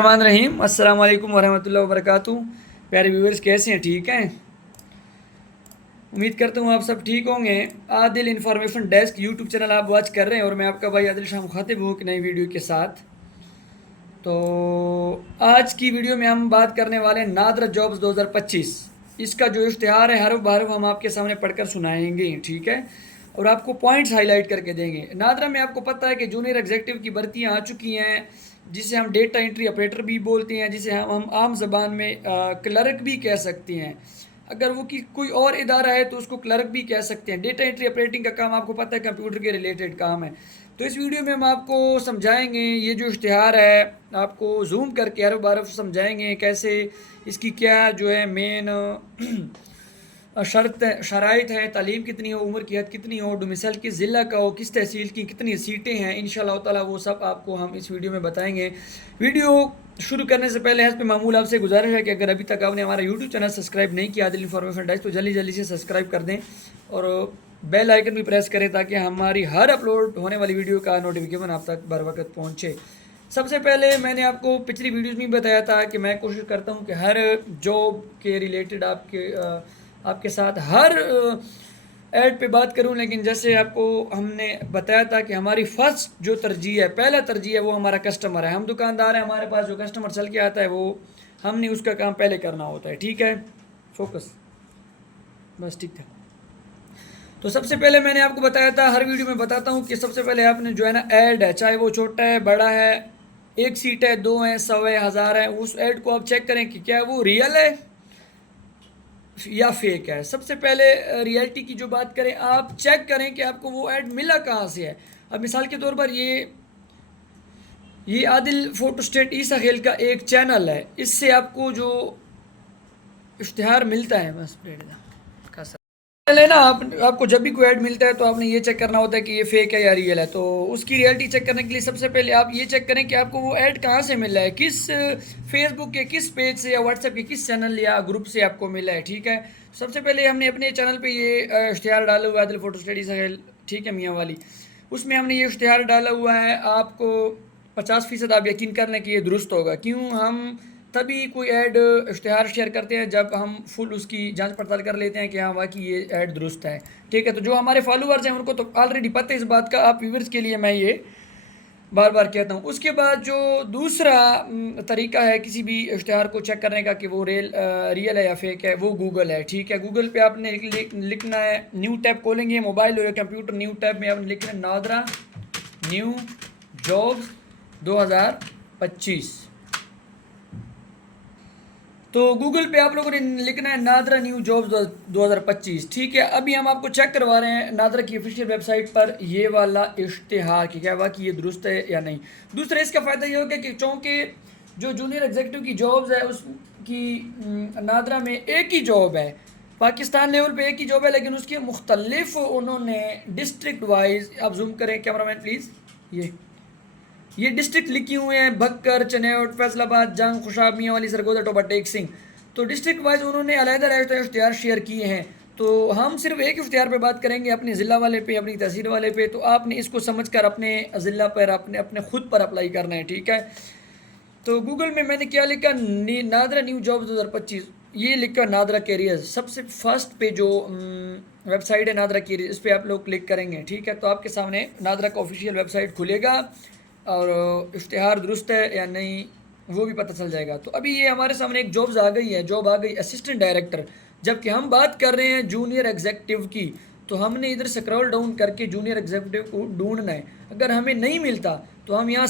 الرحمن الرحیم السلام علیکم ورحمۃ اللہ وبرکاتہ. پیارے ویورز کیسے ہیں؟ ٹھیک ہیں؟ امید کرتا ہوں آپ سب ٹھیک ہوں گے. عادل انفارمیشن ڈیسک یوٹیوب چینل آپ واچ کر رہے ہیں اور میں آپ کا بھائی عادل شاہ مخاطب ہوں ایک نئی ویڈیو کے ساتھ. تو آج کی ویڈیو میں ہم بات کرنے والے ہیں نادرا جابز 2025. اس کا جو اشتہار ہے حرف بحرف ہم آپ کے سامنے پڑھ کر سنائیں گے، ٹھیک ہے، اور آپ کو پوائنٹس ہائی لائٹ کر کے دیں گے. نادرا میں آپ کو پتہ ہے کہ جونیئر ایگزیکٹو کی بھرتیاں آ چکی ہیں، جسے ہم ڈیٹا انٹری آپریٹر بھی بولتے ہیں، جسے ہم عام زبان میں کلرک بھی کہہ سکتے ہیں. اگر وہ کوئی اور ادارہ ہے تو اس کو کلرک بھی کہہ سکتے ہیں. ڈیٹا انٹری آپریٹنگ کا کام آپ کو پتہ ہے کمپیوٹر کے ریلیٹڈ کام ہے. تو اس ویڈیو میں ہم آپ کو سمجھائیں گے یہ جو اشتہار ہے، آپ کو زوم کر کے حرف بحرف سمجھائیں گے کیسے اس کی کیا جو ہے مین شرائط ہے، تعلیم کتنی ہو، عمر کی حد کتنی ہو، ڈومیسائل کس ضلع کا ہو، کس تحصیل کی کتنی سیٹیں ہیں. انشاءاللہ تعالی وہ سب آپ کو ہم اس ویڈیو میں بتائیں گے. ویڈیو شروع کرنے سے پہلے حسب معمول آپ سے گزارش ہے کہ اگر ابھی تک آپ نے ہمارا یوٹیوب چینل سبسکرائب نہیں کیا عادل انفارمیشن ڈیسک، تو جلدی سے سبسکرائب کر دیں اور بیل آئیکن بھی پریس کریں تاکہ ہماری ہر اپلوڈ ہونے والی ویڈیو کا نوٹیفیکیشن آپ تک بر وقت پہنچے. سب سے پہلے میں نے آپ کو پچھلی ویڈیوز میں بتایا تھا کہ میں کوشش کرتا ہوں کہ ہر جاب کے ریلیٹڈ آپ کے ساتھ ہر ایڈ پہ بات کروں، لیکن جیسے آپ کو ہم نے بتایا تھا کہ ہماری فرسٹ جو ترجیح ہے، پہلا ترجیح ہے وہ ہمارا کسٹمر ہے. ہم دکاندار ہیں، ہمارے پاس جو کسٹمر چل کے آتا ہے وہ ہم نے اس کا کام پہلے کرنا ہوتا ہے. ٹھیک ہے، فوکس، بس ٹھیک ہے. تو سب سے پہلے میں نے آپ کو بتایا تھا، ہر ویڈیو میں بتاتا ہوں کہ سب سے پہلے آپ نے جو ہے نا ایڈ ہے، چاہے وہ چھوٹا ہے بڑا ہے، 1 سیٹ ہے، 2 ہیں، 100 ہے، 1000 ہے، اس ایڈ کو آپ چیک کریں کہ کیا وہ ریئل ہے یا فیک ہے. سب سے پہلے ریئلٹی کی جو بات کریں، آپ چیک کریں کہ آپ کو وہ ایڈ ملا کہاں سے ہے. اب مثال کے طور پر یہ عادل فوٹو اسٹیٹ عیسیٰ خیل کا ایک چینل ہے، اس سے آپ کو جو اشتہار ملتا ہے، بس پہلے نا آپ کو جب بھی کوئی ایڈ ملتا ہے تو آپ نے یہ چیک کرنا ہوتا ہے کہ یہ فیک ہے یا ریئل ہے. تو اس کی ریئلٹی چیک کرنے کے لیے سب سے پہلے آپ یہ چیک کریں کہ آپ کو وہ ایڈ کہاں سے ملا ہے، کس فیس بک کے کس پیج سے یا واٹس ایپ کے کس چینل یا گروپ سے آپ کو ملا ہے. ٹھیک ہے، سب سے پہلے ہم نے اپنے چینل پہ یہ اشتہار ڈالا ہوا ہے عادل فوٹو اسٹڈی سہیل، ٹھیک ہے، میاں والی. اس میں ہم نے یہ اشتہار ڈالا ہوا ہے. آپ کو 50% آپ یقین کر لیں کہ یہ درست ہوگا. کیوں؟ ہم تبھی کوئی ایڈ اشتہار شیئر کرتے ہیں جب ہم فل اس کی جانچ پڑتال کر لیتے ہیں کہ ہاں واقعی یہ ایڈ درست ہے. ٹھیک ہے، تو جو ہمارے فالوورز ہیں ان کو تو آلریڈی پتہ ہے اس بات کا، آپ ویورز کے لیے میں یہ بار بار کہتا ہوں. اس کے بعد جو دوسرا طریقہ ہے کسی بھی اشتہار کو چیک کرنے کا کہ وہ ریئل ہے یا فیک ہے، وہ گوگل ہے. ٹھیک ہے، گوگل پہ آپ نے لکھنا ہے، نیو ٹیب کھولیں گے، موبائل ہو یا کمپیوٹر، نیو ٹیب میں آپ نے لکھنا ہے نادرا نیو جابز 2025. تو گوگل پہ آپ لوگوں نے لکھنا ہے نادرا نیو جابز 2025. ٹھیک ہے، ابھی ہم آپ کو چیک کروا رہے ہیں نادرا کی آفیشیل ویب سائٹ پر یہ والا اشتہار کہ کیا واقعی یہ درست ہے یا نہیں. دوسرا اس کا فائدہ یہ ہوگا کہ چونکہ جو جونیئر ایگزیکٹو کی جابز ہے اس کی نادرا میں ایک ہی جاب ہے، پاکستان لیول پہ ایک ہی جاب ہے، لیکن اس کے مختلف انہوں نے ڈسٹرکٹ وائز، آپ زوم کریں کیمرہ مین پلیز، یہ ڈسٹرکٹ لکھی ہوئے ہیں: بھکر، چنیوٹ، فیصل آباد، جنگ، خوشاب، میاں والی، سرگودا، ٹوبا ٹیک سنگھ. تو ڈسٹرکٹ وائز انہوں نے علیحدہ اشتہار شیئر کیے ہیں. تو ہم صرف ایک اشتہار پہ بات کریں گے، اپنے ضلع والے پہ، اپنی تحصیل والے پہ. تو آپ نے اس کو سمجھ کر اپنے ضلع پر اپنے خود پر اپلائی کرنا ہے. ٹھیک ہے، تو گوگل میں نے کیا لکھا، نادرا نیو جابز 2025، یہ لکھا نادرا کیریئرز. سب سے فرسٹ پہ جو ویب سائٹ ہے نادرا کیریئرز، اس پہ آپ لوگ کلک کریں گے. ٹھیک ہے، تو آپ کے سامنے نادرا کا آفیشیل ویب سائٹ کھلے گا اور اشتہار درست ہے یا نہیں وہ بھی پتہ چل جائے گا. تو ابھی یہ ہمارے سامنے ایک جابز آ گئی ہے، جاب آ گئی اسسٹنٹ ڈائریکٹر. جب کہ ہم بات کر رہے ہیں جونیئر ایگزیکٹو کی، تو ہم نے ادھر سکرول ڈاؤن کر کے جونیئر ایگزیکٹو کو ڈھونڈنا ہے. اگر ہمیں نہیں ملتا تو ہم یہاں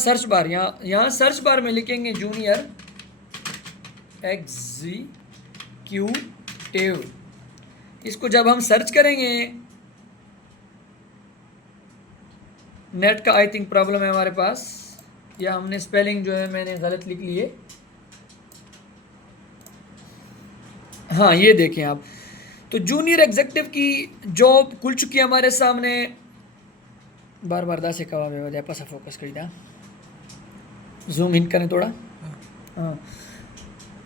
سرچ بار میں لکھیں گے جونیئر ایگزیکٹو. اس کو جب ہم سرچ کریں گے، نیٹ کا آئی تھنک پرابلم ہے ہمارے پاس، یا ہم نے سپیلنگ جو ہے میں نے غلط لکھ لی ہے. ہاں یہ دیکھیں آپ، تو جونیئر ایگزیکٹو کی جاب کھل چکی ہے ہمارے سامنے. بار بار دا سے کہا ہے پاسا فوکس کری دا، زوم ان کریں تھوڑا. ہاں،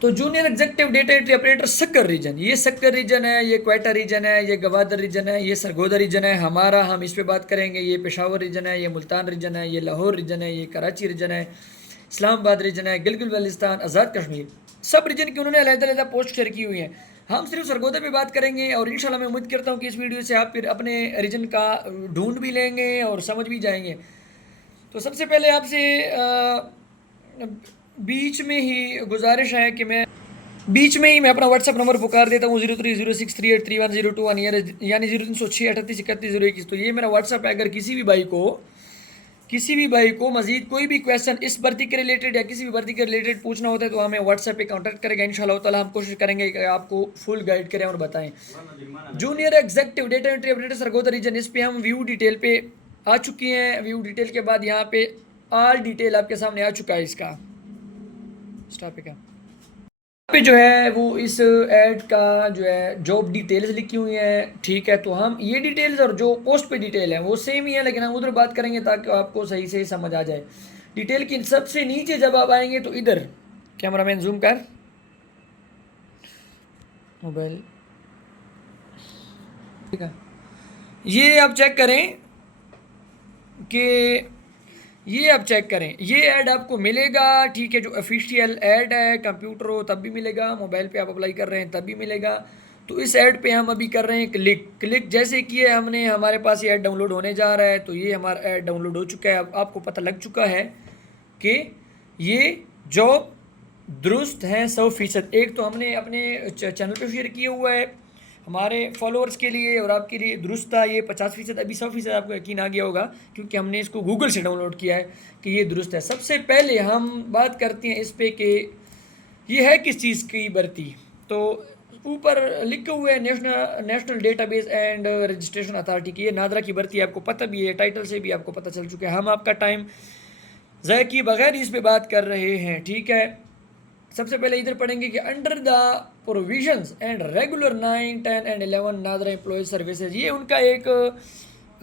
تو junior executive data entry operator Sukkur region, یہ سکر ریجن ہے، یہ کوئٹہ ریجن ہے، یہ گوادر ریجن ہے، یہ سرگودا ریجن ہے ہمارا، ہم اس پہ بات کریں گے. یہ پشاور ریجن ہے، یہ ملتان ریجن ہے، یہ لاہور ریجن ہے، یہ کراچی ریجن ہے، اسلام آباد ریجن ہے, گلگت بلتستان, آزاد کشمیر, سب ریجن کی انہوں نے علیحدہ علیحدہ پوسٹ شیئر کی ہوئی ہیں. ہم صرف سرگودا پہ بات کریں گے, اور انشاءاللہ میں امید کرتا ہوں کہ اس ویڈیو سے آپ پھر اپنے ریجن کا ڈھونڈ بھی لیں گے اور سمجھ بھی جائیں گے. تو سب سے پہلے آپ سے بیچ میں ہی گزارش ہے کہ میں اپنا واٹس ایپ نمبر پکار دیتا ہوں 0306383102 یعنی 0306383101. تو یہ میرا واٹس ایپ ہے. اگر کسی بھی بھائی کو مزید کوئی بھی کویشچن اس بھرتی کے ریلیٹڈ یا کسی بھی بھرتی کے ریلیٹڈ پوچھنا ہوتا ہے تو ہمیں واٹس ایپ پہ کانٹیکٹ کرے گا. انشاءاللہ تعالی ہم کوشش کریں گے کہ آپ کو فل گائیڈ کریں اور بتائیں. Junior executive data entry operator Sargodha region, اس پہ ہم ویو ڈیٹیل پہ آ چکی ہیں. ویو ڈیٹیل کے بعد یہاں پہ آل ڈیٹیل آپ کے سامنے آ چکا ہے. اس کا اسٹاپ کا پہ جو ہے وہ اس ایڈ کا جو ہے جاب ڈیٹیلز لکھی ہوئی ہیں. ٹھیک ہے, تو ہم یہ ڈیٹیلز اور جو پوسٹ پہ ڈیٹیل ہے وہ سیم ہی ہے, لیکن ہم ادھر بات کریں گے تاکہ آپ کو صحیح سے سمجھ آ جائے. ڈیٹیل کی سب سے نیچے جب آپ آئیں گے تو ادھر کیمرہ مین زوم کر موبائل, ٹھیک ہے, یہ آپ چیک کریں یہ ایڈ آپ کو ملے گا. ٹھیک ہے, جو آفیشیل ایڈ ہے, کمپیوٹر ہو تب بھی ملے گا, موبائل پہ آپ اپلائی کر رہے ہیں تب بھی ملے گا. تو اس ایڈ پہ ہم ابھی کر رہے ہیں کلک جیسے کیے ہم نے, ہمارے پاس یہ ایڈ ڈاؤن لوڈ ہونے جا رہا ہے. تو یہ ہمارا ایڈ ڈاؤن لوڈ ہو چکا ہے. اب آپ کو پتہ لگ چکا ہے کہ یہ جاب درست ہیں 100%. ایک تو ہم نے اپنے چینل پہ شیئر کیا ہوا ہے ہمارے فالوورز کے لیے, اور آپ کے لیے درست تھا یہ 50%. ابھی 100% آپ کو یقین آ گیا ہوگا کیونکہ ہم نے اس کو گوگل سے ڈاؤن لوڈ کیا ہے کہ یہ درست ہے. سب سے پہلے ہم بات کرتے ہیں اس پہ کہ یہ ہے کس چیز کی بھرتی. تو اوپر لکھے ہوئے ہے national data base and registration authority کی. یہ نادرا کی بھرتی ہے, آپ کو پتہ بھی ہے, ٹائٹل سے بھی آپ کو پتہ چل چکا ہے. ہم آپ کا ٹائم ضائع کیے بغیر اس پہ بات کر رہے ہیں. ٹھیک ہے, سب سے پہلے ادھر پڑھیں گے کہ under the provisions and regular 9, 10 and 11 NADRA employees services. یہ ان کا ایک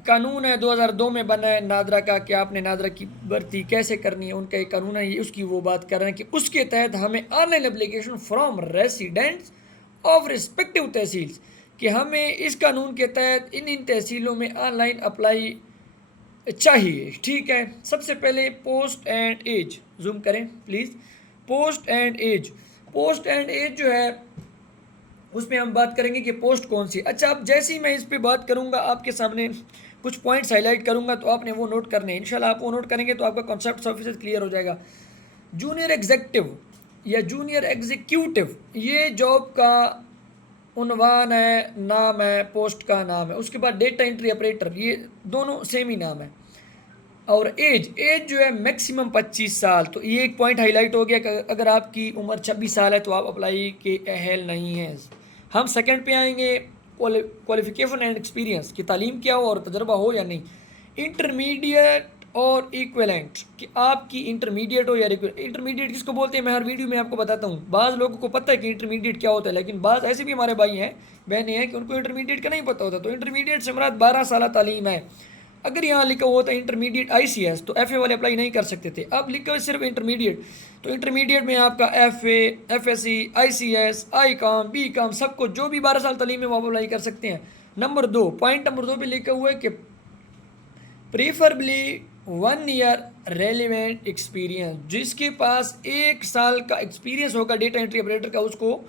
قانون ہے 2002 میں بنا ہے نادرا کا کہ آپ نے نادرا کی بھرتی کیسے کرنی ہے. ان کا ایک قانون ہے, یہ اس کی وہ بات کر رہے ہیں کہ اس کے تحت ہمیں online application from residents of respective tehsils, کہ ہمیں اس قانون کے تحت ان تحصیلوں میں آن لائن اپلائی چاہیے. ٹھیک ہے, سب سے پہلے پوسٹ اینڈ ایج زوم کریں پلیز. پوسٹ اینڈ ایج جو ہے اس میں ہم بات کریں گے کہ پوسٹ کون سی. اچھا, اب جیسے ہی میں اس پہ بات کروں گا آپ کے سامنے کچھ پوائنٹس ہائی لائٹ کروں گا تو آپ نے وہ نوٹ کرنے ہیں. انشاءاللہ آپ وہ نوٹ کریں گے تو آپ کا کانسیپٹ 100% کلیئر ہو جائے گا. جونیئر ایگزیکٹو یا جونیئر ایگزیکیوٹیو, یہ جاب کا عنوان ہے, نام ہے, پوسٹ کا نام ہے. اس کے بعد ڈیٹا انٹری آپریٹر, یہ دونوں سیم ہی نام ہے. اور ایج جو ہے میکسیمم 25 سال. تو یہ ایک پوائنٹ ہائی لائٹ ہو گیا کہ اگر آپ کی عمر 26 سال ہے تو آپ اپلائی کے اہل نہیں ہیں. ہم سیکنڈ پہ آئیں گے, کوالیفیکیشن اینڈ ایکسپیرینس, کہ تعلیم کیا ہو اور تجربہ ہو یا نہیں. انٹرمیڈیٹ اور ایکویلنٹ, کہ آپ کی انٹرمیڈیٹ ہو یا انٹرمیڈیٹ کس کو بولتے ہیں میں ہر ویڈیو میں آپ کو بتاتا ہوں. بعض لوگوں کو پتہ ہے کہ انٹرمیڈیٹ کیا ہوتا ہے, لیکن بعض ایسے بھی ہمارے بھائی ہیں بہنیں ہیں کہ ان کو انٹرمیڈیٹ کا نہیں پتہ ہوتا. تو انٹرمیڈیٹ سے مراد 12 سالہ تعلیم ہے. اگر یہاں لکھا ہوا ہوتا ہے انٹرمیڈیٹ ICS تو FA والے اپلائی نہیں کر سکتے تھے. اب لکھا ہوا صرف انٹرمیڈیٹ, تو انٹرمیڈیٹ میں آپ کا FA, FSC, ICS, ICOM, BCOM سب کو جو بھی 12 سال تعلیم ہے وہ اپلائی کر سکتے ہیں. پوائنٹ نمبر 2 پہ لکھا ہوا ہے کہ پریفربلی 1 ایئر ریلیونٹ ایکسپیرینس, جس کے پاس 1 سال کا ایکسپیرینس ہوگا ڈیٹا انٹری آپریٹر کا اس کو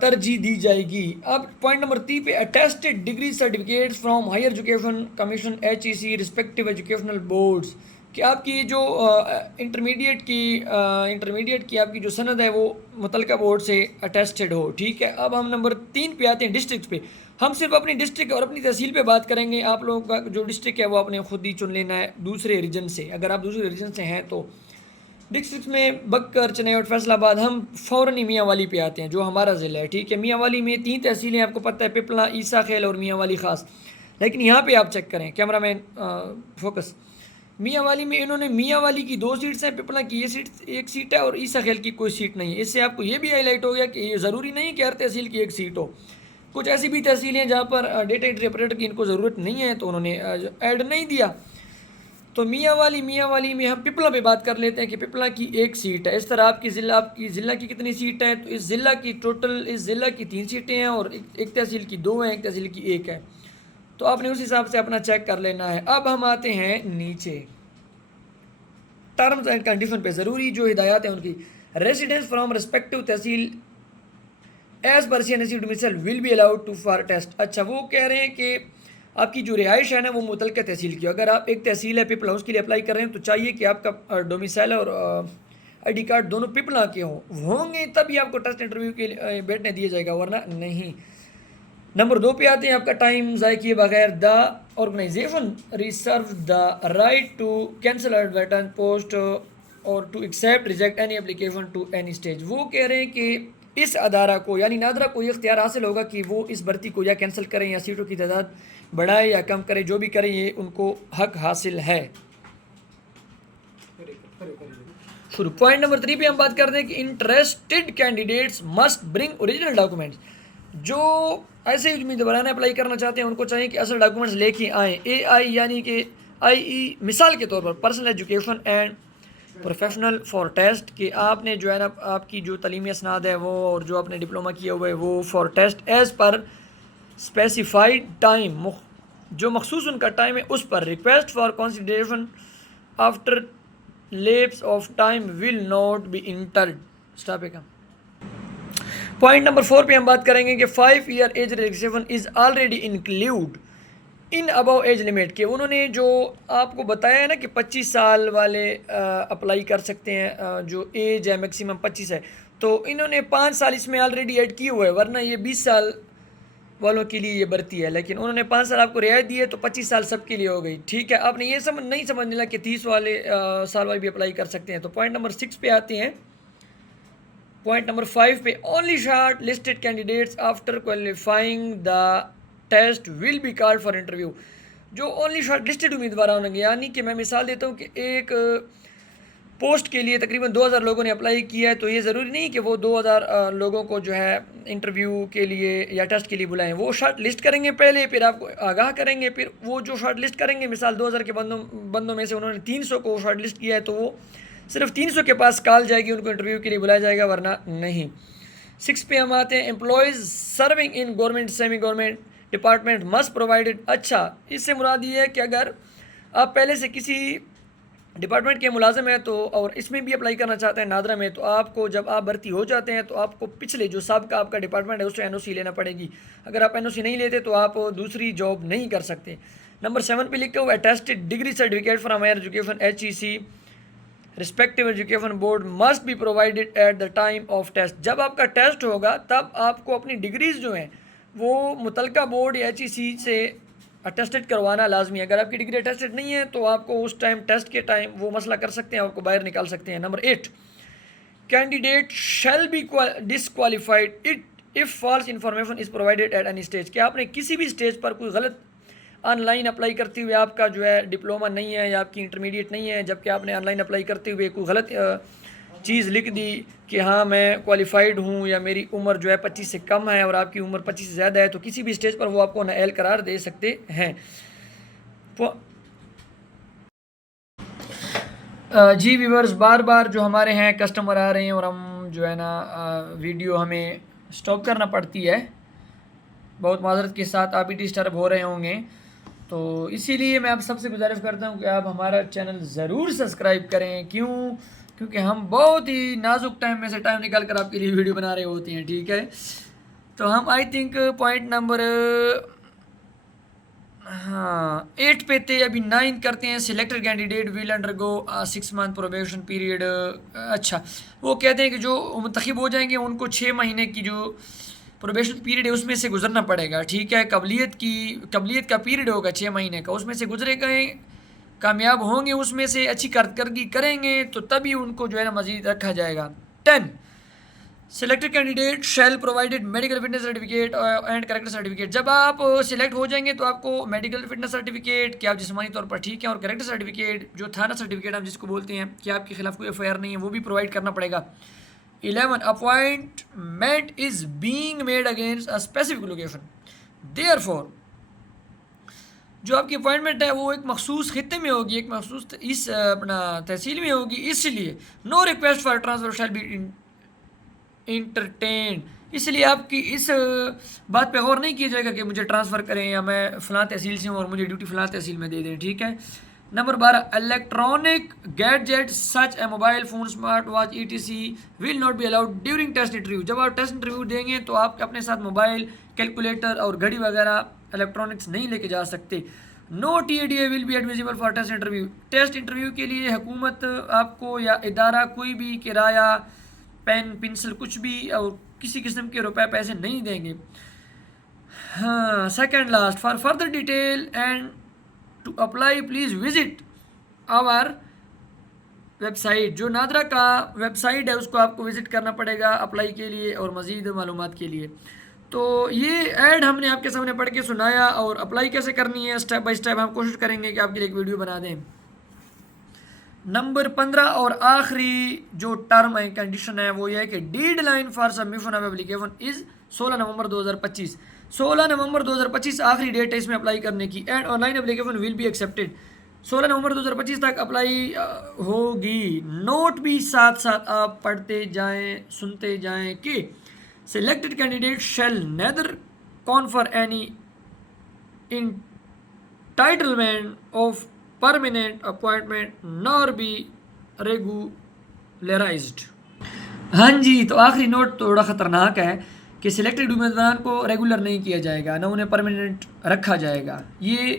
ترجیح دی جائے گی. اب پوائنٹ نمبر 3 پہ attested degree certificates from higher education commission HEC respective educational boards, کہ آپ کی جو انٹرمیڈیٹ کی آپ کی جو سند ہے وہ متعلقہ بورڈ سے اٹیسٹڈ ہو. ٹھیک ہے, اب ہم نمبر 3 پہ آتے ہیں ڈسٹرکٹ پہ. ہم صرف اپنی ڈسٹرکٹ اور اپنی تحصیل پہ بات کریں گے. آپ لوگوں کا جو ڈسٹرکٹ ہے وہ آپ نے خود ہی چن لینا ہے دوسرے ریجن سے, اگر آپ دوسرے ریجن سے ہیں تو. ڈسٹرکٹ میں بکر, چنیوٹ, فیصل آباد, ہم فوراً ہی میاں والی پہ آتے ہیں جو ہمارا ضلع ہے. ٹھیک ہے, میاں والی میں 3 تحصیلیں آپ کو پتہ ہے, پپلا, عیسیٰ خیل اور میاں والی خاص. لیکن یہاں پہ آپ چیک کریں, کیمرہ مین فوکس. میاں والی میں انہوں نے میاں والی کی 2 سیٹس ہیں, پپلا کی یہ ایک سیٹ ہے, اور عیسیٰ خیل کی کوئی سیٹ نہیں ہے. اس سے آپ کو یہ بھی ہائی لائٹ ہو گیا کہ یہ ضروری نہیں کہ ہر تحصیل کی ایک سیٹ ہو. کچھ ایسی بھی تحصیلیں ہیں جہاں پر ڈیٹا انٹری آپریٹر کی ان کو ضرورت نہیں ہے تو انہوں نے ایڈ نہیں دیا. تو میاں والی میں ہم پپلا پہ بات کر لیتے ہیں کہ پپلا کی 1 سیٹ ہے. اس طرح آپ کی ضلع کی کتنی سیٹ ہیں, تو اس ضلع کی 3 سیٹیں ہیں, اور ایک تحصیل کی 2 ہیں, ایک تحصیل کی 1 ہے. تو آپ نے اس حساب سے اپنا چیک کر لینا ہے. اب ہم آتے ہیں نیچے. ٹرمز اینڈ کنڈیشن پہ ضروری جو ہدایات ہیں ان کی. Residence from respective tehsil as per C N S C domicile will be allowed to for test. اچھا وہ کہہ رہے ہیں کہ آپ کی جو رہائش ہے نا وہ متعلقہ تحصیل کی. اگر آپ ایک تحصیل ہے پیپل ہاؤس کے لیے اپلائی کر رہے ہیں تو چاہیے کہ آپ کا ڈومیسائل اور آئی ڈی کارڈ دونوں پیپلا کے ہوں گے تبھی آپ کو ٹیسٹ انٹرویو کے لیے بیٹھنے دیا جائے گا ورنہ نہیں. نمبر 2 پہ آتے ہیں. آپ کا ٹائم ضائع کیے بغیر the organization reserve the right to cancel advertise post اور to accept reject any application to any stage. وہ کہہ رہے ہیں کہ اس ادارہ کو یعنی نادرا کو یہ اختیار حاصل ہوگا کہ وہ اس بھرتی کو یا کینسل کریں یا سیٹوں کی تعداد بڑھائے یا کم کرے. جو بھی کریں یہ ان کو حق حاصل ہے. شروع. پوائنٹ نمبر 3 پہ ہم بات کرتے ہیں کہ انٹرسٹڈ کینڈیڈیٹس مسٹ برنگ اوریجنل ڈاکومنٹس. جو ایسے امیدواران اپلائی کرنا چاہتے ہیں ان کو چاہیے کہ اصل ڈاکومنٹس لے کے آئیں. اے آئی یعنی کہ آئی ای مثال کے طور پر personal education and professional for test کہ آپ نے جو ہے نا آپ کی جو تعلیمی اسناد ہے وہ اور جو آپ نے ڈپلومہ کیا ہوا ہے وہ for test as per specified time جو مخصوص ان کا ٹائم ہے اس پر. Request for consideration after lapse of time will not be entered. Stop ہے. پوائنٹ نمبر 4 پہ ہم بات کریں گے کہ 5 year age relaxation is already included in upper age limit کہ انہوں نے جو آپ کو بتایا ہے نا کہ 25 سال والے اپلائی کر سکتے ہیں جو ایج ہے میکسیمم 25 ہے تو انہوں نے 5 سال اس میں آلریڈی ایڈ کیے ہوئے ورنہ یہ 20 سال والوں کے لیے یہ بھرتی ہے لیکن انہوں نے 5 سال آپ کو رعایت دی ہے تو 25 سال سب کے لیے ہو گئی. ٹھیک ہے. آپ نے یہ نہیں سمجھنا کہ 30 والے سال والے بھی اپلائی کر سکتے ہیں. تو پوائنٹ نمبر 6 پہ آتے ہیں. پوائنٹ نمبر 5 پہ only shortlisted candidates after qualifying the test will be called for interview. جو اونلی شارٹ لسٹڈ امیدوار ہوں گے یعنی کہ میں مثال دیتا ہوں کہ ایک پوسٹ کے لیے تقریباً 2000 لوگوں نے اپلائی کیا ہے تو یہ ضروری نہیں کہ وہ 2000 لوگوں کو جو ہے انٹرویو کے لیے یا ٹیسٹ کے لیے بلائیں. وہ شارٹ لسٹ کریں گے پہلے پھر آپ کو آگاہ کریں گے. پھر وہ جو شارٹ لسٹ کریں گے مثال 2000 کے بندوں میں سے انہوں نے 300 کو شارٹ لسٹ کیا ہے تو وہ صرف 300 کے پاس کال جائے گی ان کو انٹرویو کے لیے بلایا جائے گا ورنہ نہیں. 6 پہ ہم آتے ہیں. Employees serving in government semi government department must provided. اچھا اس سے مراد یہ ہے کہ اگر آپ پہلے سے کسی ڈپارٹمنٹ کے ملازم ہیں تو اور اس میں بھی اپلائی کرنا چاہتے ہیں نادرا میں تو آپ کو جب آپ بھرتی ہو جاتے ہیں تو آپ کو پچھلے جو سابقہ آپ کا ڈپارٹمنٹ ہے اس سے این او سی لینا پڑے گی. اگر آپ این او سی نہیں لیتے تو آپ دوسری جاب نہیں کر سکتے. نمبر 7 پہ لکھا ہوا attested degree certificate from higher education H E C respective education board must be provided at the time of test. جب آپ کا ٹیسٹ ہوگا تب آپ کو اپنی ڈگریز جو ہیں وہ متعلقہ بورڈ یا ایچ ای سی سے اٹیسٹڈ کروانا لازمی ہے. اگر آپ کی ڈگری اٹیسٹڈ نہیں ہے تو آپ کو اس ٹائم ٹیسٹ کے ٹائم وہ مسئلہ کر سکتے ہیں آپ کو باہر نکال سکتے ہیں. Number 8 candidate shall be disqualified it if false information is provided at any stage کہ آپ نے کسی بھی اسٹیج پر کوئی غلط آن لائن اپلائی کرتے ہوئے آپ کا جو ہے ڈپلومہ نہیں ہے یا آپ کی انٹرمیڈیٹ نہیں ہے جبکہ آپ نے آن لائن اپلائی کرتے ہوئے کوئی غلط چیز لکھ دی کہ ہاں میں کوالیفائڈ ہوں یا میری عمر جو ہے 25 سے کم ہے اور آپ کی عمر 25 سے زیادہ ہے تو کسی بھی اسٹیج پر وہ آپ کو نااہل قرار دے سکتے ہیں. جی ویورز بار بار جو ہمارے ہیں کسٹمر آ رہے ہیں اور ہم جو ہے نا ویڈیو ہمیں سٹاپ کرنا پڑتی ہے بہت معذرت کے ساتھ. آپ بھی ڈسٹرب ہو رہے ہوں گے تو اسی لیے میں آپ سب سے گزارش کرتا ہوں کہ آپ ہمارا چینل ضرور سبسکرائب کریں. کیونکہ ہم بہت ہی نازک ٹائم میں سے ٹائم نکال کر آپ کے لیے ویڈیو بنا رہے ہوتے ہیں. ٹھیک ہے. تو ہم آئی تھنک پوائنٹ نمبر 8 پہ تھے. ابھی 9 کرتے ہیں. سلیکٹڈ کینڈیڈیٹ ول انڈر گو 6 منتھ پروبیشن پیریڈ. اچھا وہ کہتے ہیں کہ جو منتخب ہو جائیں گے ان کو 6 مہینے کی جو پروبیشن پیریڈ ہے اس میں سے گزرنا پڑے گا. ٹھیک ہے. قبلیت کا پیریڈ ہوگا 6 مہینے کا اس میں سے گزرے گئے کامیاب ہوں گے اس میں سے اچھی کارکردگی کریں گے تو تبھی ان کو جو ہے نا مزید رکھا جائے گا. 10 selected candidate shell provided medical fitness certificate and character certificate. جب آپ سلیکٹ ہو جائیں گے تو آپ کو میڈیکل فٹنس سرٹیفکیٹ کہ آپ جسمانی طور پر ٹھیک ہیں اور کریکٹر سرٹیفکیٹ جو تھانہ سرٹیفکیٹ ہم جس کو بولتے ہیں کہ آپ کے خلاف کوئی ایف آئی آر نہیں ہے وہ بھی پرووائڈ کرنا پڑے گا. 11 appointment is being made against a specific location. Therefore جو آپ کی اپوائنٹمنٹ ہے وہ ایک مخصوص خطے میں ہوگی ایک مخصوص اس اپنا تحصیل میں ہوگی. اس لیے no request for transfer shall be entertained. اس لیے آپ کی اس بات پہ غور نہیں کیا جائے گا کہ مجھے ٹرانسفر کریں یا میں فلاں تحصیل سے ہوں اور مجھے ڈیوٹی فلاں تحصیل میں دے دیں. ٹھیک ہے. Number 12 electronic gadget such a mobile phone smart watch ETC will not be allowed during test interview. جب آپ ٹیسٹ انٹرویو دیں گے تو آپ اپنے ساتھ موبائل، کیلکولیٹر اور گھڑی وغیرہ الیکٹرانکس نہیں لے کے جا سکتے. No TADA will be admissible for test interview. Test interview کے لیے حکومت آپ کو یا ادارہ کوئی بھی کرایہ، پین، پنسل کچھ بھی اور کسی قسم کے روپے پیسے نہیں دیں گے. ہاں second last for further detail and to apply please visit our website. جو نادرا کا ویب سائٹ ہے اس کو آپ کو وزٹ کرنا پڑے گا اپلائی کے لیے اور مزید معلومات کے لیے. تو یہ ایڈ ہم نے آپ کے سامنے پڑھ کے سنایا، اور اپلائی کیسے کرنی ہے اسٹیپ بائی اسٹیپ ہم کوشش کریں گے کہ آپ کے لیے ایک ویڈیو بنا دیں. نمبر 15 اور آخری جو ٹرم ہے، کنڈیشن ہے، وہ یہ ہے کہ deadline for submission of application is 16 نومبر 2025. 16 نومبر 2025 آخری ڈیٹ ہے اس میں اپلائی کرنے کی. And online application will be accepted. 16 نومبر 2025 تک اپلائی ہوگی. نوٹ بھی ساتھ ساتھ آپ پڑھتے جائیں، سنتے جائیں کہ selected candidate shall neither confer any entitlement of permanent appointment nor be regularized. ہاں جی، تو آخری نوٹ تھوڑا خطرناک ہے کہ سلیکٹڈ امیدواران کو ریگولر نہیں کیا جائے گا، نہ انہیں پرماننٹ رکھا جائے گا، یہ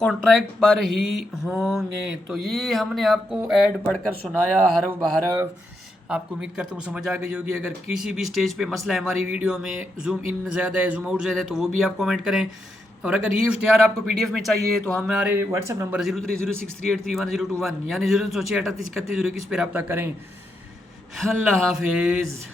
کانٹریکٹ پر ہی ہوں گے. تو یہ ہم نے آپ کو ایڈ پڑھ کر سنایا حرف بحرف. آپ کو امید کرتا ہوں سمجھ آ گئی ہوگی. اگر کسی بھی سٹیج پہ مسئلہ ہے ہماری ویڈیو میں، زوم ان زیادہ ہے، زوم آؤٹ زیادہ ہے، تو وہ بھی آپ کامنٹ کریں. اور اگر یہ اشتہار آپ کو PDF میں چاہیے تو ہمارے واٹس ایپ نمبر 0306383121 یعنی 03063831 پہ رابطہ کریں. اللہ حافظ.